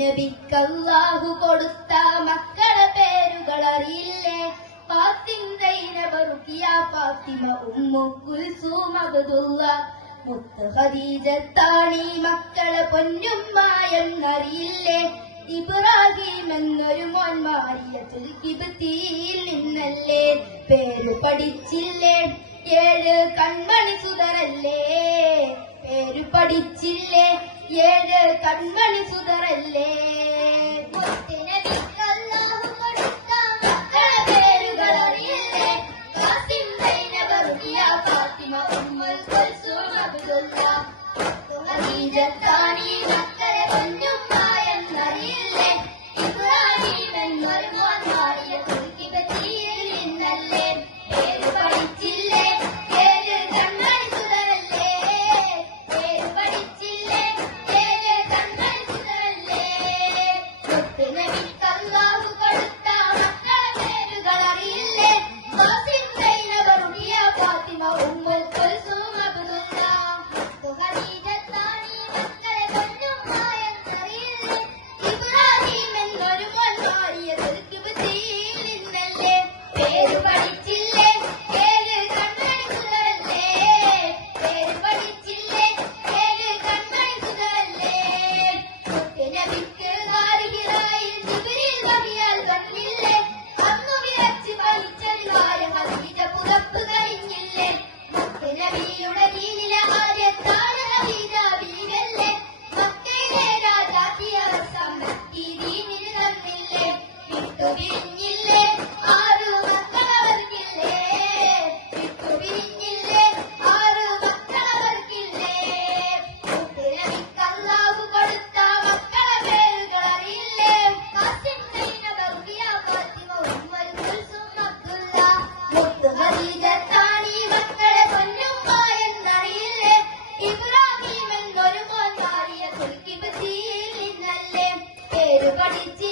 നബിക്കല്ലാഹു കൊടുത്ത മക്കളെ പേരുകൾ അറിയില്ലേ? ഫാത്തിമ, സൈനബ, റുഖിയ, ഫാത്തിമ, ഉമ്മു കുൽസൂം, അബ്ദുള്ള, മുത്ത് ഖദീജത്താണി മക്കളെ പൊന്നുമ്മ എന്നറിയില്ലേ? ഇബ്രാഹിം എന്നൊരു മോൻ മാരിയത്തുൽ കിബ്തിയിൽ നിന്നല്ലേ? പേര് പഠിച്ചില്ലേ? 7 കൺമണി സുതരല്ലേ? പേര് പഠിച്ചില്ലേ? 7 കൺമണി സുതരല്ലേ? മുത്തുനബിക്കല്ലാഹു കൊടുത്ത മക്കളെ പേരുകൾ അറിയില്ലേ? ഫാത്തിമ, സൈനബ, റുഖിയ, ഫാത്തിമ, ഉമ്മുൽ കുൽസൂം, അബ്ദുള്ള, ഖദീജത്താണി മക്കളെ പൊന്നുമ്മ എന്നറിയില്ലേ? ഇബ്രാഹിം എന്നൊരു മോൻ മാരിയത്തുൽ കിബ്തിയിൽ നിന്നല്ലേ? പേര് പഠിച്ചില്ലേ? 7 കൺമണി സുതരല്ലേ? പേര് പഠിച്ചില്ലേ? 7 കൺമണി സുതരല്ലേ? മുത്തുനബിക്കല്ലാഹു കൊടുത്ത മക്കളെ പേരുകൾ അറിയില്ലേ? ഫാത്തിമ, സൈനബ, റുഖിയ, ഫാത്തിമ, ഉമ്മുൽ കുൽസൂം, അബ്ദുള്ള, ഖദീജത്താണി മക്കളെ പൊന്നുമ്മ എന്നറിയില്ലേ? ഇബ്രാഹിം എന്നൊരു മോൻ മാരിയത്തുൽ കിബ്തിയിൽ നിന്നല്ലേ? പേര് പഠിച്ചില്ലേ? 7 കൺമണി സുതരല്ലേ? പേര് പഠിച്ചില്ലേ? 7 കൺമണി സുതരല്ലേ? മുത്തുനബിക്ക് ഹിറായിൽ ജിബ്രീൽ വഹിയാൽ വന്നില്ലേ? അന്നു വിറച്ച് പനിച്ചതിവായ ഖദീജ പുറപ്പ് കഴിഞ്ഞില്ലേ? മുത്തുനബിയുടെ ദീനിലെ ആദ്യത്താണ് ഖദീജ ബീവിയല്ലേ? മക്കയിലെ രാജാത്തിയ സമ്പത്തി ദീനിന് തന്നില്ലേ? വിട്ടുപിരിഞ്ഞില്ലേ? 6 മക്കളവർക്കില്ലേ? വിട്ടുപിരിഞ്ഞില്ലേ? 6 മക്കളവർക്കില്ലേ? മുത്തുനബിക്കല്ലാഹു കൊടുത്ത മക്കളെ പേരുകൾ അറിയില്ലേ? ഫാത്തിമ, സൈനബ, റുഖിയ, ഫാത്തിമ, ഉമ്മുൽ കുൽസൂം, അബ്ദുള്ള, മുത്ത് ഖദീജത്താണി മക്കളെ പൊന്നുമ്മ എന്നറിയില്ലേ? ഇബ്രാഹിം എന്നൊരു മോൻ മാരിയത്തുൽ കിബ്തിയിൽ നിന്നല്ലേ? പേര് പഠിച്ചില്ലേ?